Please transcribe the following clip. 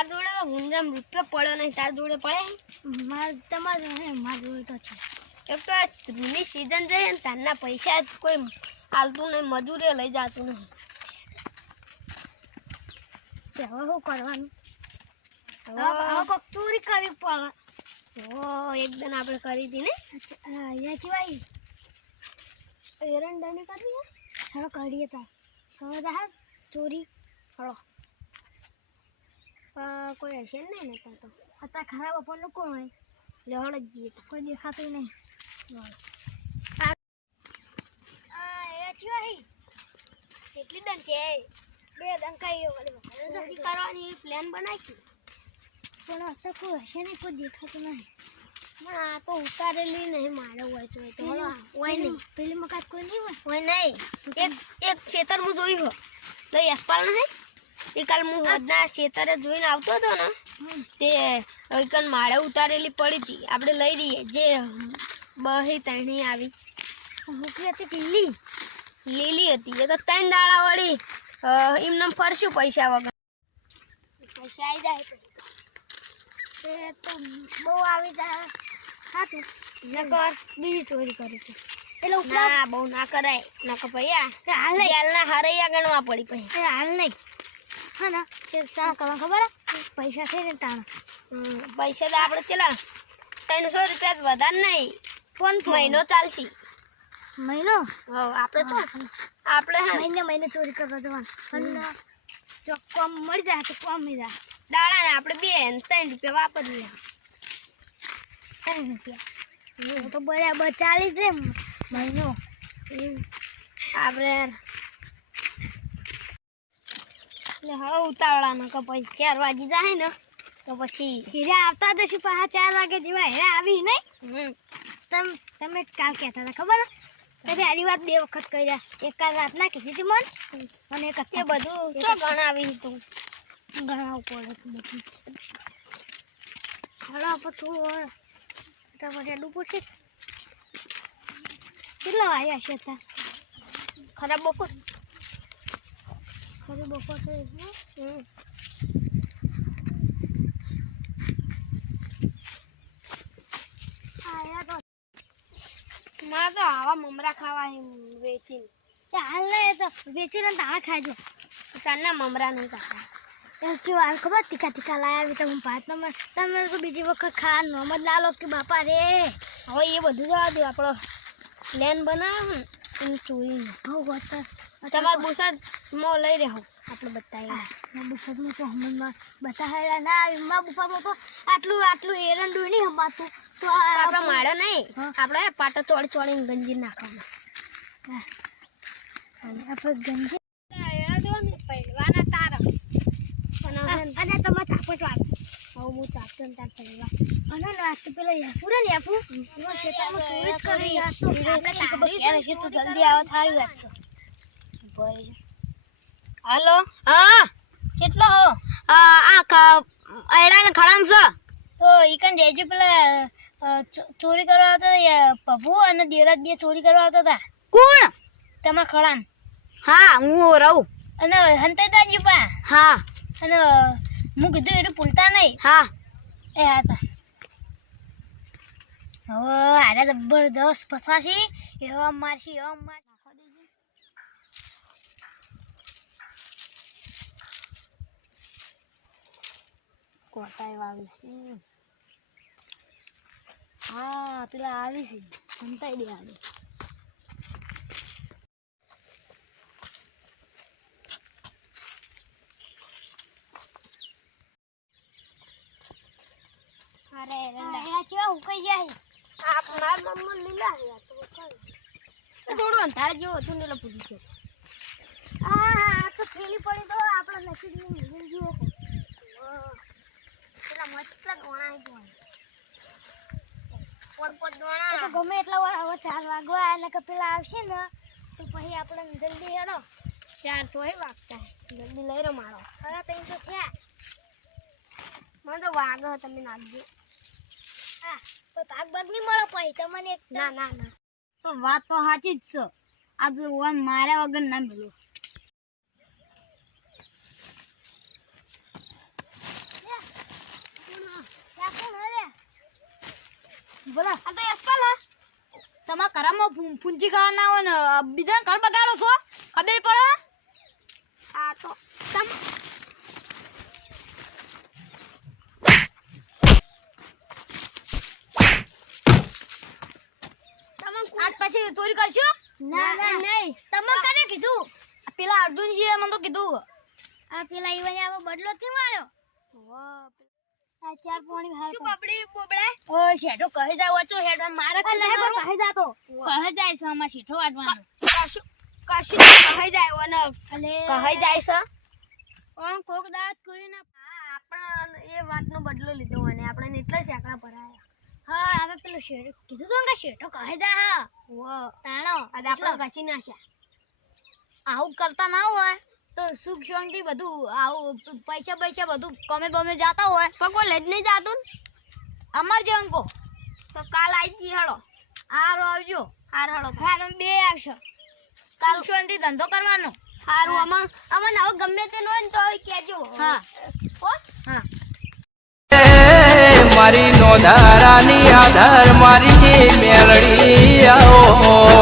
માર જોડે તો ગુંજામ રૂપિયો પડ્યો નહીં તાર જોડે પડે માર તમારે માર જોડે તો છે. એક તો આ રૂની સિઝન જઈએ ને તારના પૈસા કોઈ હાલતું નહીં મજૂરી લઈ જાતું નહીં. હવે શું કરવાનું? હવે કોક ચોરી કરવી પડે. ઓ એકદમ આપણે કરી હતી ને. અહીંયા સિવાય એરંડાની કરવી હે? કરીએ તા હવે તો હા ચોરી. હળો કોઈ હશે ને નહીં ને તો. અત્યારે ખરાબ આપણને કોણ હોય? લેવડ જ જઈએ તો. કોઈ દેખાતું નહીં. કેટલી દન કે બે દંકાઈ ચોરી કરવાની પ્લાન બનાવી. પણ અત્યારે કોઈ હશે નહીં કોઈ દેખાતું નહીં. પણ આ તો ઉતારેલી નહીં મારે હોય તો. હોય નહીં. પેલી મકાન કોઈ નહીં હોય? હોય નહીં. એક એક ખેતર હું જોયું હો લઈ યશપાલ ને એ કાલ હું હોદના ખેતરે જોઈને આવતો હતો ને તે એકન માળે ઉતારેલી પડી હતી. આપણે લઈ લઈએ. જે બહી તણી આવી. મૂકી હતી લીલી? લીલી હતી. એ તો ત્રણ દાડા વળી એમને ફરશું પૈસા વગર. પૈસા આવી જાય તે તો બહુ આવી જાય. સાચું નકર બીજી ચોરી કરી હતી. એટલે ના બહુ ના કરાય. નકર એ હાલ નહીં. જેલના હરૈયા ગણવા પડી પછી હાલ નહીં. હા ના તે તાણા કરવા ખબર હે? પૈસા છે ને તાણ. પૈસા તો આપણે ચલા ત્રણસો રૂપિયા તો વધારે નહીં પણ મહિનો ચાલશે. મહિનો? હા આપણે તો આપણે મહિને મહિને ચોરી કરવા જવાનું. પણ જો કોમ મળી જાય તો કોમ મળી જાય. દાડા ને આપણે બે ત્રણ રૂપિયા વાપરીએ. ત્રણ રૂપિયા. તો બરાબર ચાલી જ રે મહિનો. આપણે એટલે હવે ઉતાવળા ન કે પછી ચાર વાગી જાય ને તો પછી હીરા આવતા તો શું પાછા ચાર વાગે જેવા હીરા આવી નહીં. તમ તમે કાલ કહેતા હતા ખબર? તમે આરી વાત બે વખત કર્યા. એક કાલ રાતના કીધી હતી મને અને એક તે બધું ચો ગણાવી તું ઘણા પડે તો હાલો આપણે થોડું પડશે. કેટલા વાગ્યા છે ત્યાં ખરાબ બપોર? હમ. તો આવા મમરા ખાવા વેચીને. હાલ નહીં તો વેચીને તાળા ખાજો ચાલના મમરા નહીં ખાતા. એમ કેવું હાલ ખબર? તીખા તીખા લાવી તો હું ભાત તમે તમે તો બીજી વખત ખા નોમ જ લાલો કે બાપા રે. હવે એ બધું જવા દે આપણો પ્લેન બનાવો ને એમ ચોરીને બહુ તમારે બુસર મો લઈ રહ્યો આપણે બતાવી બુફામાં તો હમણાં બતાવેલા ના એમાં બુફામાં તો આટલું આટલું એરંડું નહીં હમાતું તો આપણે માળો નહીં આપણે પાટા ચોડી ચોડીને ગંજી નાખવાનું આપણે ગંજી એના જો ને પહેરવાના તારા અને તમે ચાપટ વાત હવે હું ચાપતો ને તાર અને ના પેલો યાફુ રે ને યાફુ એમાં શેતામાં ચોરી જ કરી આપણે તારી જલ્દી આવો થાળી વાત છે હાલો? હા. કેટલો હો? આ અયડા ને ખડાંગ છે. તો ઈકન રેજો પેલા ચોરી કરવા આવતા પપ્પુ અને દેરાજ બે ચોરી કરવા આવતા હતા? કોણ? તમે ખળાંગ. હા હું રહું. અને હંતે તા પા હા. અને હું કીધું એટલું ભૂલતા નહીં? હા. એ હા તા. હવે આરે જબરદસ્ત ફસાશી એવા મારશી એવા માર કોટાઈ વાવી છે હા પેલા આવી છે સંતાઈ દે આવે અરે એના ચેવા ઉકાઈ જાય આ માર મમ્મા લીલા હે તો કઈ એ થોડું અંધાર જેવો હતું ને એટલે ભૂલી ગયો. આ તો થેલી પડી તો આપણા નસીબ પોત પોત ગમે એટલા હવે ચાર વાગવા અને કે પેલા આવશે ને તો પછી આપણે જલ્દી હેડો. ચાર ચોય વાગતા. જલ્દી લઈ રહ્યો મારો. હવે તઈ તો થયા. મને તો વાગો તમે નાખજો. હા ભાગ ભાગ નહીં મળો પછી. તમને એક ના ના ના. તો વાત તો સાચી જ છે. આજે ઓન માર્યા વગર ના મેળો લે, બોલો. આ તો યશપાલ તમારા કરામાં પૂંજી ના હોય ને બીજાને ઘર બગાડો છો? ખબર પડે? આ તો તમ આજ પછી ચોરી કરશો? ના ના. નહીં. તમે કને કીધું? પેલા અર્જુનજીએ મને તો કીધું. આ પેલા ઈવને આવો બદલો થી માર્યો આ ચાર પાણી હાલ શું બબડી બોબડા? ઓ શેઠો કહી જાવ વચ્ચો હેડો મારે આ નહીં પણ કહી જાતો. કહે જાય છે અમાર શેઠો વાટવાનો કશું કશું કહી જાય ઓન. અલે. કહી જાય છે. ઓમ કોક દાત કરીને હા આપણા એ વાતનો બદલો લીધો અને આપણે એટલે સેકડા ભરાયા. હા હવે પેલો શેઠ કીધું તો કે શેઠો કહી જાય હા. વો. તાણો આજે આપણે ઘસી નાખ્યા આવું કરતા ના હોય. તો સુખ શાંતિ બધું આવું પૈસા પૈસા બધું કમે બમે જતા હોય પણ કોઈ લઈ જ નહીં જાતું. અમાર જેવન કો તો કાલ આવી જી હળો હારો આવજો. હાર હળો હાર બે આવશો. કાલ શાંતિ ધંધો કરવાનો. હારું આમાં આમાં હવે ગમે તે હોય ને તો હવે કહેજો. હા. ઓ હા. મારી નો ધારાની આધાર મારી મેળડી આવો.